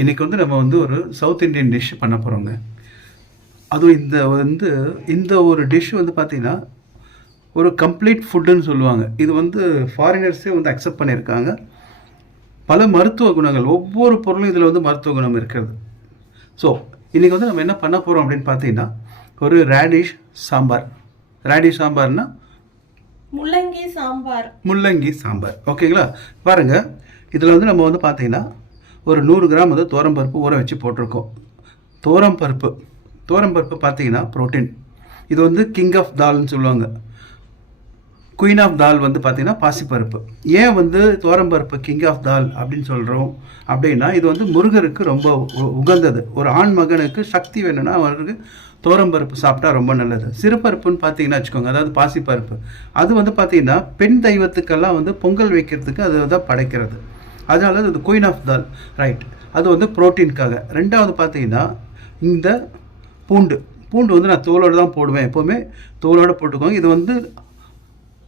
இன்றைக்கி வந்து நம்ம வந்து ஒரு சவுத் இந்தியன் டிஷ் பண்ண போகிறோங்க அதுவும் இந்த வந்து இந்த ஒரு டிஷ் வந்து பார்த்திங்கன்னா ஒரு கம்ப்ளீட் ஃபுட்டுன்னு சொல்லுவாங்க. இது வந்து ஃபாரினர்ஸே வந்து அக்செப்ட் பண்ணியிருக்காங்க. பல மருத்துவ குணங்கள் ஒவ்வொரு பொருளும் இதில் வந்து மருத்துவ குணம் இருக்கிறது. ஸோ இன்றைக்கி வந்து நம்ம என்ன பண்ண போகிறோம் அப்படின்னு பார்த்தீங்கன்னா ஒரு ரேடிஷ் சாம்பார். ரேடிஷ் சாம்பார்னா முள்ளங்கி சாம்பார். முள்ளங்கி சாம்பார். ஓகேங்களா பாருங்கள் இதில் வந்து நம்ம வந்து பார்த்தீங்கன்னா ஒரு நூறு கிராம் வந்து பருப்பு ஊற வச்சு போட்டிருக்கோம். பருப்பு பருப்பு பார்த்தீங்கன்னா புரோட்டீன் இது வந்து கிங் ஆஃப் தால்னு சொல்லுவாங்க. குயின் ஆஃப் தால் வந்து பார்த்திங்கன்னா பாசிப்பருப்பு. ஏன் வந்து பருப்பு கிங் ஆஃப் தால் அப்படின்னு சொல்கிறோம் அப்படின்னா இது வந்து முருகருக்கு ரொம்ப உ- உகந்தது. ஒரு ஆண் மகனுக்கு சக்தி வேணும்னா அவருக்கு பருப்பு சாப்பிட்டா ரொம்ப நல்லது. சிறுபருப்புன்னு பார்த்தீங்கன்னா வச்சுக்கோங்க அதாவது பாசிப்பருப்பு. அது வந்து பார்த்தீங்கன்னா பெண் தெய்வத்துக்கெல்லாம் வந்து பொங்கல் வைக்கிறதுக்கு அது தான் படைக்கிறது. அதனால அது குயின் ஆஃப் தால் ரைட் அது வந்து புரோட்டீனுக்காக ரெண்டாவது பார்த்தீங்கன்னா இந்த பூண்டு. பூண்டு வந்து நான் தோலோடு தான் போடுவேன். எப்போவுமே தோலோடு போட்டுக்கோங்க. இது வந்து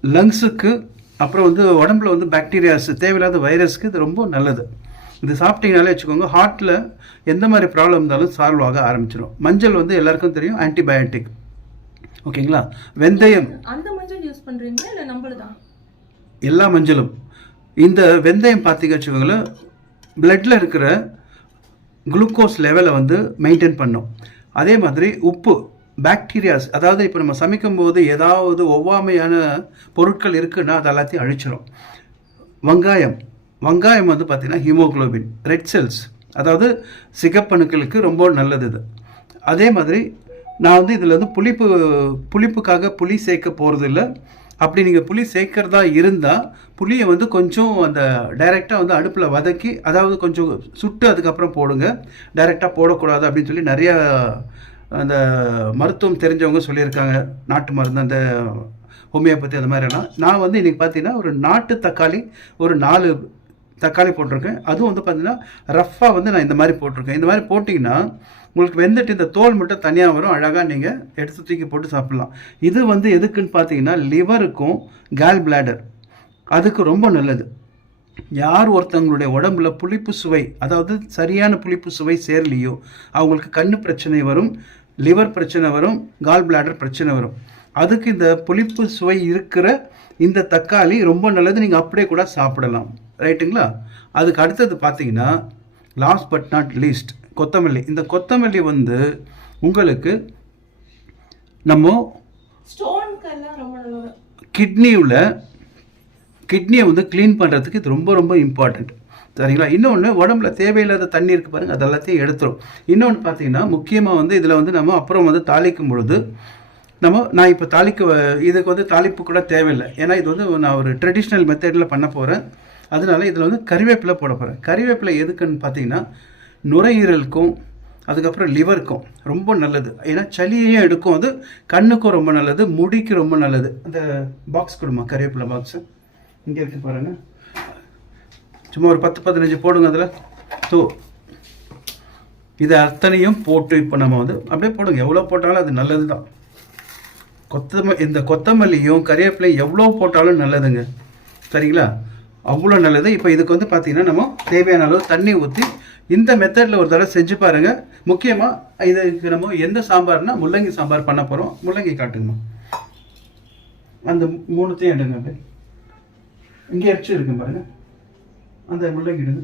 லங்ஸுக்கு அப்புறம் வந்து உடம்புல வந்து பாக்டீரியாஸ் தேவையில்லாத வைரஸ்க்கு இது ரொம்ப நல்லது. இது சாப்பிட்டீங்கனாலே வச்சுக்கோங்க ஹார்ட்டில் எந்த மாதிரி ப்ராப்ளம் இருந்தாலும் சால்வ் ஆக ஆரம்பிச்சிடும் மஞ்சள் வந்து எல்லாருக்கும் தெரியும் ஆன்டிபயோட்டிக் ஓகேங்களா? வெந்தயம். அந்த மஞ்சள் யூஸ் பண்றீங்களா? இல்ல நம்மளுதான் எல்லா மஞ்சளும். இந்த வெந்தயம் பார்த்தீங்கன்னு வச்சுக்கோங்களேன் பிளட்டில் இருக்கிற குளுக்கோஸ் லெவலை வந்து மெயின்டைன் பண்ணும். அதே மாதிரி உப்பு பாக்டீரியாஸ் அதாவது இப்போ நம்ம சமைக்கும் போது ஏதாவது ஒவ்வாமையான பொருட்கள் இருக்குன்னா அது எல்லாத்தையும் அழிச்சிடும் வெங்காயம் வெங்காயம் வந்து பார்த்திங்கன்னா ஹீமோக்ளோபின் ரெட் செல்ஸ் அதாவது சிகப்பணுக்களுக்கு ரொம்ப நல்லது இது. அதே மாதிரி நான் வந்து இதில் வந்து புளிப்பு புளிப்புக்காக புளி சேர்க்க போகிறது இல்லை அப்படி நீங்கள் புளி சேர்க்கறதா இருந்தால் புளியை வந்து கொஞ்சம் அந்த டைரெக்டாக வந்து அடுப்பில் வதக்கி அதாவது கொஞ்சம் சுட்டு அதுக்கப்புறம் போடுங்க. டைரெக்டாக போடக்கூடாது அப்படின்னு சொல்லி நிறையா அந்த மருத்துவம் தெரிஞ்சவங்க சொல்லியிருக்காங்க. நாட்டு மருந்து அந்த ஹோமியோபதி அந்த மாதிரிலாம் நான் வந்து இன்றைக்கி பார்த்தீங்கன்னா ஒரு நாட்டு தக்காளி ஒரு நாலு தக்காளி போட்டிருக்கேன். அதுவும் வந்து பார்த்தீங்கன்னா ரஃப்பாக வந்து நான் இந்த மாதிரி போட்டிருக்கேன். இந்த மாதிரி போட்டிங்கன்னா உங்களுக்கு வெந்துட்டு இந்த தோல் மட்டும் தனியாக வரும் அழகாக நீங்கள் எடுத்து தூக்கி போட்டு சாப்பிட்லாம். இது வந்து எதுக்குன்னு பார்த்தீங்கன்னா லிவருக்கும் கேல் பிளாடர் அதுக்கு ரொம்ப நல்லது. யார் ஒருத்தவங்களுடைய உடம்புல புளிப்பு சுவை அதாவது சரியான புளிப்பு சுவை சேரலையோ அவங்களுக்கு கண்ணு பிரச்சனை வரும் லிவர் பிரச்சனை வரும் கால் பிளாடர் பிரச்சனை வரும். அதுக்கு இந்த புளிப்பு சுவை இருக்கிற இந்த தக்காளி ரொம்ப நல்லது நீங்கள் அப்படியே கூட சாப்பிடலாம். ரைட்டுங்களா அதுக்கு அடுத்தது பார்த்தீங்கன்னா லாஸ்ட் பட் நாட் லீஸ்ட் கொத்தமல்லி. இந்த கொத்தமல்லி வந்து உங்களுக்கு நம்ம கிட்னியில் கிட்னியை வந்து க்ளீன் பண்ணுறதுக்கு இது ரொம்ப ரொம்ப இம்பார்ட்டண்ட் சரிங்களா? இன்னொன்று உடம்புல தேவையில்லாத தண்ணி இருக்குது பாருங்கள் அது எல்லாத்தையும் எடுத்துரும். இன்னொன்று பார்த்தீங்கன்னா முக்கியமாக வந்து இதில் வந்து நம்ம அப்புறம் வந்து தாளிக்கும் பொழுது நம்ம நான் இப்போ தாளிக்க இதுக்கு வந்து தாளிப்பு கூட தேவையில்லை. ஏன்னா இது வந்து நான் ஒரு ட்ரெடிஷ்னல் மெத்தடில் பண்ண போகிறேன் அதனால இதில் வந்து கறிவேப்பிலை போட போகிறேன் கறிவேப்பிலை எதுக்குன்னு பார்த்தீங்கன்னா நுரையீரலுக்கும் அதுக்கப்புறம் லிவருக்கும் ரொம்ப நல்லது. ஏன்னா சளியையும் எடுக்கும். அது கண்ணுக்கும் ரொம்ப நல்லது முடிக்கு ரொம்ப நல்லது. அந்த பாக்ஸ் கொடுமா கறிவேப்பிலை பாக்ஸு இங்கே இருக்கு பாருங்க. சும்மா ஒரு பத்து பதினஞ்சு போடுங்க அதில். ஸோ இது அத்தனையும் போட்டு இப்போ நம்ம வந்து அப்படியே போடுங்க. எவ்வளோ போட்டாலும் அது நல்லது தான் கொத்தம இந்த கொத்தமல்லியும் கறிவேப்பிலையும் எவ்வளோ போட்டாலும் நல்லதுங்க. சரிங்களா? அவ்வளோ நல்லது. இப்போ இதுக்கு வந்து பார்த்தீங்கன்னா நம்ம தேவையான அளவு தண்ணி ஊற்றி இந்த மெத்தடில் ஒரு தடவை செஞ்சு பாருங்கள் முக்கியமாக இதுக்கு நம்ம எந்த சாம்பார்னால் முள்ளங்கி சாம்பார் பண்ண போகிறோம் முள்ளங்கி காட்டுங்கம்மா. அந்த மூணுத்தையும் எடுங்க அப்படியே. இங்கே அடிச்சு இருக்கு பாருங்க. அந்த முள்ளங்கி எடுங்க.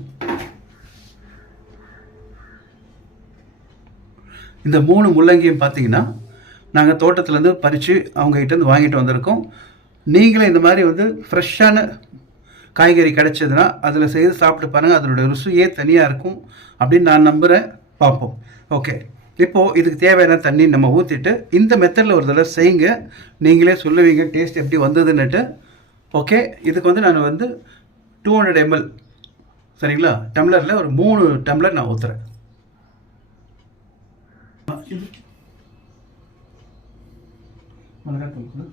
இந்த மூணு முள்ளங்கியும் பார்த்தீங்கன்னா நாங்கள் தோட்டத்துலேருந்து பறித்து அவங்ககிட்டேருந்து வாங்கிட்டு வந்திருக்கோம். நீங்களே இந்த மாதிரி வந்து ஃப்ரெஷ்ஷான காய்கறி கிடைச்சதுன்னா அதில் செய்து சாப்பிட்டு பாருங்கள் அதனுடைய ருசியே தனியாக இருக்கும் அப்படின்னு நான் நம்புகிறேன் பார்ப்போம். ஓகே. இப்போது இதுக்கு தேவையான தண்ணி நம்ம ஊற்றிட்டு இந்த மெத்தடில் ஒரு தடவை செய்யுங்க. நீங்களே சொல்லுவீங்க டேஸ்ட் எப்படி வந்ததுன்னுட்டு. ஓகே. இதுக்கு வந்து நான் வந்து டூ ஹண்ட்ரட் எம்எல் சரிங்களா? டம்ளரில் ஒரு மூணு டம்ளர் நான் ஊற்றுறேன் மிளகாய் தூள்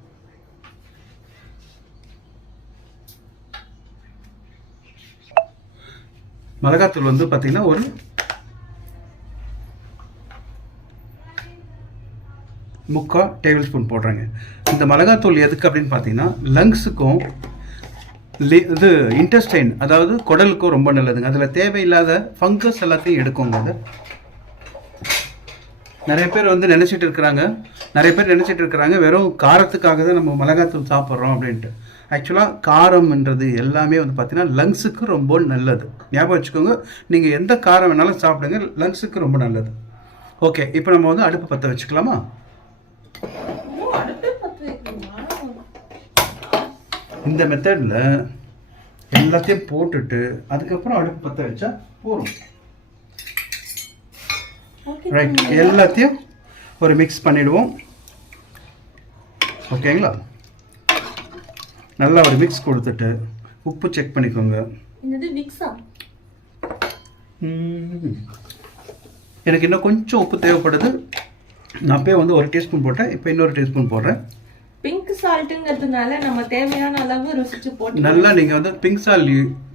மிளகாத்தூள் வந்து பார்த்தீங்கன்னா ஒரு முக்கால் டேபிள் ஸ்பூன் போடுறாங்க. இந்த மிளகாத்தூள் எதுக்கு அப்படின்னு பார்த்தீங்கன்னா லங்ஸுக்கும் இது இன்டெஸ்டைன் அதாவது குடலுக்கும் ரொம்ப நல்லதுங்க. அதில் தேவையில்லாத ஃபங்கஸ் எல்லாத்தையும் எடுக்குங்க. அது நிறைய பேர் வந்து நினச்சிட்டு இருக்கிறாங்க. நிறைய பேர் நினச்சிட்டு இருக்கிறாங்க வெறும் காரத்துக்காக தான் நம்ம மிளகாத்தூள் சாப்பிட்றோம் அப்படின்ட்டு. ஆக்சுவலாக காரம்ன்றது எல்லாமே வந்து பார்த்தீங்கன்னா லங்ஸுக்கு ரொம்ப நல்லது. ஞாபகம் வச்சுக்கோங்க நீங்கள் எந்த காரம் வேணாலும் சாப்பிடுங்க லங்ஸுக்கு ரொம்ப நல்லது. ஓகே இப்போ நம்ம வந்து அடுப்பு பற்ற வச்சுக்கலாமா? இந்த மெத்தடில் எல்லாத்தையும் போட்டுட்டு அதுக்கப்புறம் அடுப்பு பற்ற வச்சா ஓகே ரைட் எல்லாத்தையும் ஒரு மிக்ஸ் பண்ணிடுவோம். ஓகேங்களா நல்லா ஒரு மிக்ஸ் கொடுத்துட்டு உப்பு செக் பண்ணிக்கோங்க. எனக்கு இன்னும் கொஞ்சம் உப்பு தேவைப்படுது. நான் அப்பயே வந்து ஒரு டீஸ்பூன் போட்டேன். இப்போ இன்னொரு டீஸ்பூன் போடுறேன். பிங்க் சால்ட்டுங்கிறதுனால நம்ம தேவையான அளவு ருசிச்சு போட்டு நல்லா நீங்கள் வந்து பிங்க் சால்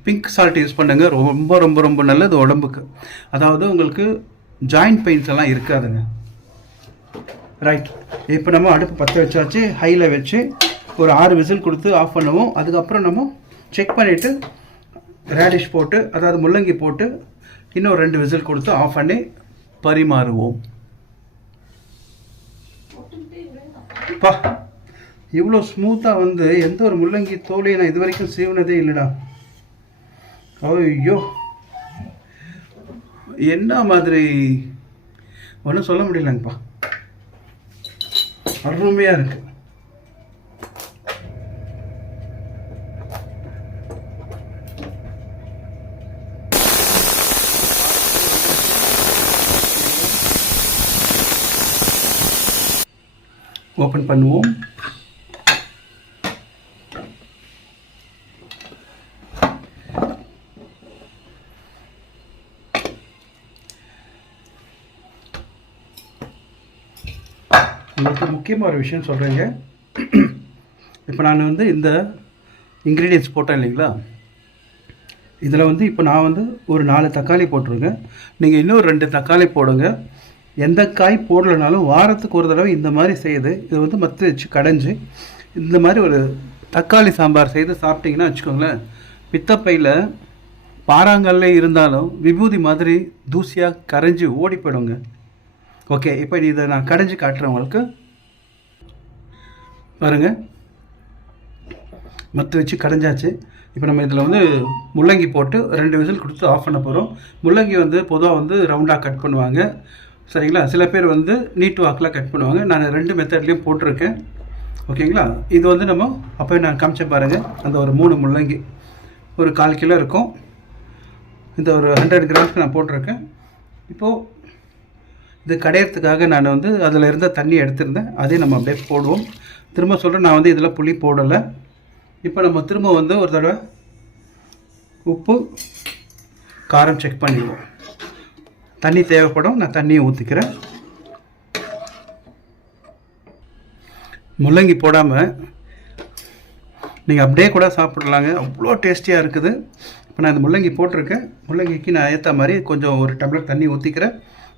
பிங்க் சால்ட் யூஸ் பண்ணுங்க. ரொம்ப ரொம்ப ரொம்ப நல்லது உடம்புக்கு. அதாவது உங்களுக்கு ஜாயிண்ட் பெயின்ஸ் எல்லாம் இருக்காதுங்க. ரைட் இப்போ நம்ம அடுப்பு பற்ற வச்சாச்சு ஹையில் வச்சு ஒரு ஆறு விசில் கொடுத்து ஆஃப் பண்ணுவோம். அதுக்கப்புறம் நம்ம செக் பண்ணிவிட்டு ரேடிஷ் போட்டு அதாவது முள்ளங்கி போட்டு இன்னும் ரெண்டு விசில் கொடுத்து ஆஃப் பண்ணி பரிமாறுவோம். பா இவ்வளோ ஸ்மூத்தாக வந்து எந்த ஒரு முள்ளங்கி தோலையும் நான் இது வரைக்கும் சீவுனதே இல்லைடா. ஐயோ. என்ன மாதிரி? ஒன்றும் சொல்ல முடியலங்கப்பா. அருமையாக இருக்குது ஓப்பன் பண்ணுவோம். உங்களுக்கு முக்கியமாக ஒரு விஷயம் சொல்கிறேங்க இப்போ நான் வந்து இந்த இன்க்ரீடியன்ஸ் போட்டேன் இல்லைங்களா? இதில் வந்து இப்போ நான் வந்து ஒரு நாலு தக்காளி போட்டிருங்க நீங்கள் இன்னும் ரெண்டு தக்காளி போடுங்க. எந்த காய் போடலைனாலும் வாரத்துக்கு ஒரு தடவை இந்த மாதிரி செய்யுது இது வந்து மத்து வச்சு கடைஞ்சி இந்த மாதிரி ஒரு தக்காளி சாம்பார் செய்து சாப்பிட்டிங்கன்னா வச்சுக்கோங்களேன் பித்தப்பையில் பாறாங்கல்ல இருந்தாலும் விபூதி மாதிரி தூசியாக கரைஞ்சி ஓடி போயிடுங்க. ஓகே இப்போ இதை நான் கடைஞ்சி காட்டுறேன் உங்களுக்கு. பாருங்க. மத்து வச்சு கடைஞ்சாச்சு. இப்போ நம்ம இதில் வந்து முள்ளங்கி போட்டு ரெண்டு விசில் கொடுத்து ஆஃப் பண்ண போகிறோம் முள்ளங்கி வந்து பொதுவாக வந்து ரவுண்டாக கட் பண்ணுவாங்க. சரிங்களா? சில பேர் வந்து நீட் வாக்கில் கட் பண்ணுவாங்க. நான் ரெண்டு மெத்தட்லேயும் போட்டிருக்கேன். ஓகேங்களா? இது வந்து நம்ம அப்போ நான் காமிச்சேன் பாருங்கள் அந்த ஒரு மூணு முள்ளங்கி. ஒரு கால் கிலோ இருக்கும். இந்த ஒரு ஹண்ட்ரட் கிராம்ஸ்க்கு நான் போட்டிருக்கேன். இப்போது இது கடையிறதுக்காக நான் வந்து அதில் இருந்த தண்ணி எடுத்திருந்தேன். அதையும் நம்ம அப்படியே போடுவோம். திரும்ப சொல்கிறேன் நான் வந்து இதில் புளி போடலை. இப்போ நம்ம திரும்ப வந்து ஒரு தடவை உப்பு காரம் செக் பண்ணிடுவோம். தண்ணி தேவைப்படும் நான் தண்ணியை ஊற்றிக்கிறேன் முள்ளங்கி போடாமல் நீங்கள் அப்படியே கூட சாப்பிடலாங்க. அவ்வளோ டேஸ்டியாக இருக்குது. இப்போ நான் இந்த முள்ளங்கி போட்டிருக்கேன். முள்ளங்கிக்கு நான் ஏற்ற மாதிரி கொஞ்சம் ஒரு டம்ளர் தண்ணி ஊற்றிக்கிறேன்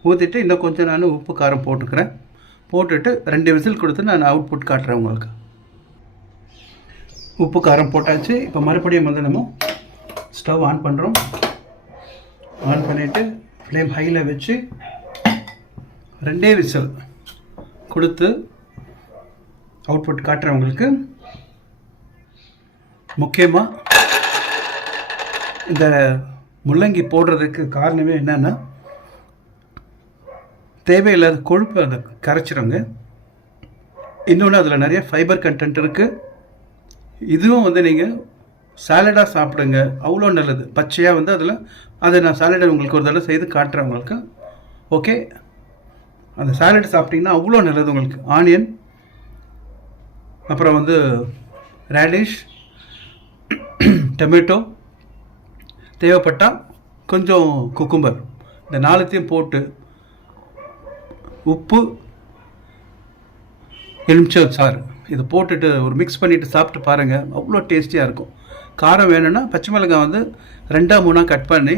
ஊற்றிட்டு இன்னும் கொஞ்சம் நான் உப்பு காரம் போட்டுக்கிறேன். போட்டுட்டு ரெண்டு விசில் கொடுத்து நான் அவுட்புட் காட்டுறேன் உங்களுக்கு. உப்பு காரம் போட்டாச்சு. இப்போ மறுபடியும் வந்து நம்ம ஸ்டவ் ஆன் பண்ணுறோம் ஆன் பண்ணிவிட்டு ஃப்ளேம் ஹையில் வச்சு ரெண்டே விசில் கொடுத்து அவுட்புட் காட்டுறவங்களுக்கு முக்கியமாக இந்த முள்ளங்கி போடுறதுக்கு காரணமே என்னென்னா தேவையில்லாத கொழுப்பு அதை கரைச்சிருங்க. இன்னொன்று அதில் நிறைய ஃபைபர் கண்டென்ட் இருக்குது இதுவும் வந்து நீங்கள் சாலடாக சாப்பிடுங்க. அவ்வளோ நல்லது. பச்சையாக வந்து அதில் அதை நான் சாலடை உங்களுக்கு ஒரு தடவை செய்து காட்டுறேன் உங்களுக்கு. ஓகே அந்த சாலட் சாப்பிட்டீங்கன்னா அவ்வளோ நல்லது உங்களுக்கு. ஆனியன் அப்புறம் வந்து ரேடிஷ் டொமேட்டோ தேவைப்பட்டால் கொஞ்சம் குக்கும்பர் இந்த நாலுத்தையும் போட்டு உப்பு எலுமிச்சம் சாறு. இதை போட்டுட்டு ஒரு மிக்ஸ் பண்ணிவிட்டு சாப்பிட்டு பாருங்கள் அவ்வளோ டேஸ்டியாக இருக்கும். காரம் வேணும்னா பச்சை மிளகாய் வந்து ரெண்டாக மூணாக கட் பண்ணி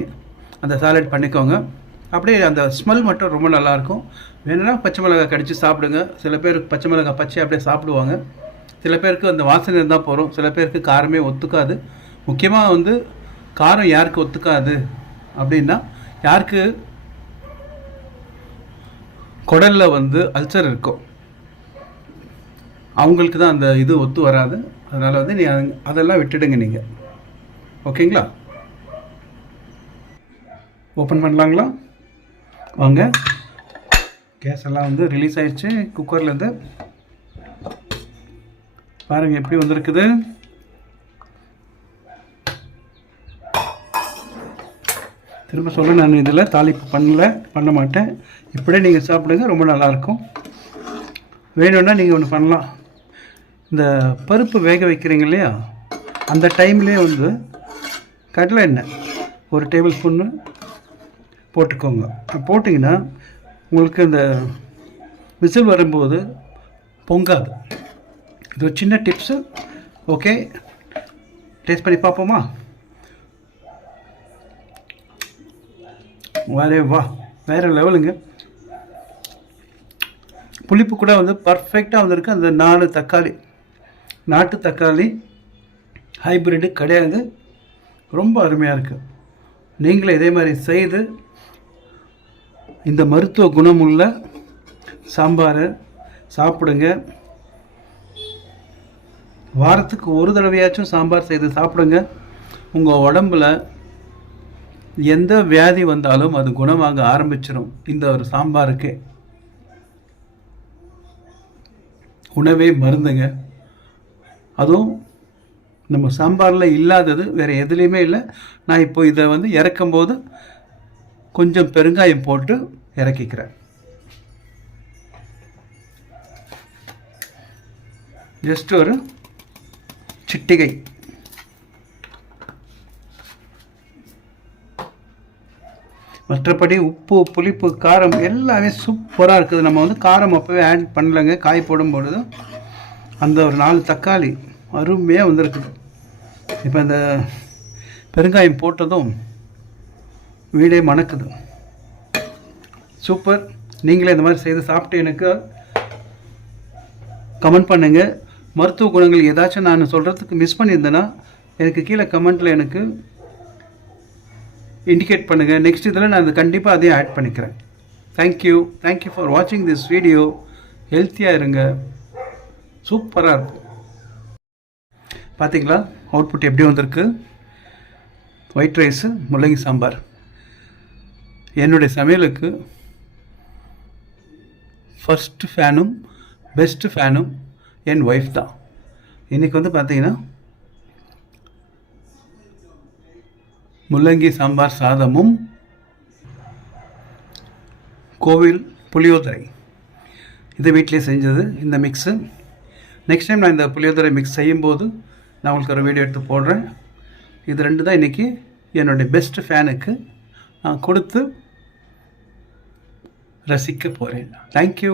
அந்த சாலட் பண்ணிக்கோங்க. அப்படியே அந்த ஸ்மெல் மட்டும் ரொம்ப நல்லாயிருக்கும். வேணும்னா பச்சை மிளகாய் கடித்து சாப்பிடுங்க. சில பேருக்கு பச்சை மிளகாய் பச்சை அப்படியே சாப்பிடுவாங்க. சில பேருக்கு அந்த வாசனை இருந்தால் போகிறோம் சில பேருக்கு காரமே ஒத்துக்காது. முக்கியமாக வந்து காரம் யாருக்கு ஒத்துக்காது? அப்படின்னா யாருக்கு? குடலில் வந்து அல்சர் இருக்கும். அவங்களுக்கு தான் அந்த இது ஒத்து வராது. அதனால் வந்து நீ அதெல்லாம் விட்டுடுங்க நீங்கள் ஓகேங்களா? ஓப்பன் பண்ணலாங்களா? வாங்க. கேஸ் எல்லாம் வந்து ரிலீஸ் ஆயிடுச்சு குக்கர்லேருந்து பாருங்கள் எப்படி வந்திருக்குது. திரும்ப சொல்ல நான் இதில் தாளிப்பு பண்ணல பண்ண மாட்டேன். இப்படியே நீங்கள் சாப்பிடுங்க ரொம்ப நல்லாயிருக்கும் வேணும்னா நீங்கள் ஒன்று பண்ணலாம். இந்த பருப்பு வேக வைக்கிறீங்க இல்லையா? அந்த டைம்லேயே வந்து கடலை எண்ணெய் ஒரு டேபிள் ஸ்பூன்னு போட்டுக்கோங்க போட்டிங்கன்னா உங்களுக்கு இந்த விசில் வரும்போது பொங்காது. இது ஒரு சின்ன டிப்ஸு ஓகே டேஸ்ட் பண்ணி பார்ப்போமா? வேறே வா வேறு லெவலுங்க புளிப்பு கூட வந்து பர்ஃபெக்டாக வந்திருக்கு. அந்த நாலு தக்காளி நாட்டு தக்காளி ஹைப்ரிட்டு கிடையாது. ரொம்ப அருமையாக இருக்குது நீங்களே இதே மாதிரி செய்து இந்த மருத்துவ குணமுள்ள சாம்பாரை சாப்பிடுங்க. வாரத்துக்கு ஒரு தடவையாச்சும் சாம்பார் செய்து சாப்பிடுங்க. உங்கள் உடம்புல எந்த வியாதி வந்தாலும் அது குணமாக ஆரம்பிச்சிடும் இந்த ஒரு சாம்பாருக்கு. உணவே மருந்துங்க. அதுவும் நம்ம சாம்பாரில் இல்லாதது வேறு எதுலேயுமே இல்லை. நான் இப்போ இதை வந்து இறக்கும்போது கொஞ்சம் பெருங்காயம் போட்டு இறக்கிக்கிறேன். ஜஸ்ட் ஒரு சிட்டிகை. மற்றபடி உப்பு புளிப்பு காரம் எல்லாமே சூப்பராக இருக்குது. நம்ம வந்து காரம் அப்போவே ஆட் பண்ணலைங்க. காய் போடும்பொழுது அந்த ஒரு நாலு தக்காளி அருமையாக வந்திருக்குது. இப்போ இந்த பெருங்காயம் போட்டதும் வீடே மணக்குது. சூப்பர். நீங்களே இந்த மாதிரி செய்து சாப்பிட்டு எனக்கு கமெண்ட் பண்ணுங்கள் மருத்துவ குணங்கள் ஏதாச்சும் நான் சொல்கிறதுக்கு மிஸ் பண்ணியிருந்தேன்னா எனக்கு கீழே கமெண்ட்டில் எனக்கு இண்டிகேட் பண்ணுங்கள் நெக்ஸ்ட் இதில் நான் கண்டிப்பாக அதையும் ஆட் பண்ணிக்கிறேன். Thank you thank you for வாட்சிங் திஸ் வீடியோ ஹெல்த்தியாக இருங்க. சூப்பராக இருக்கும் பார்த்தீங்களா அவுட்புட் எப்படி வந்திருக்கு? ஒயிட் ரைஸு முள்ளங்கி சாம்பார். என்னுடைய சமையலுக்கு ஃபஸ்ட்டு ஃபேனும் பெஸ்ட்டு ஃபேனும் என் ஒய்ஃப் தான். இன்றைக்கி வந்து பார்த்தீங்கன்னா முள்ளங்கி சாம்பார் சாதமும் கோவில் புளியோதரை. இதை வீட்டிலே செஞ்சது. இந்த மிக்ஸு நெக்ஸ்ட் டைம் நான் இந்த புளியோதரை மிக்ஸ் செய்யும்போது நான் உங்களுக்கு ஒரு வீடியோ எடுத்து போடுறேன். இது ரெண்டு தான் இன்றைக்கி என்னுடைய பெஸ்ட் ஃபேனுக்கு நான் கொடுத்து ரசிக்க போகிறேன் தேங்க்யூ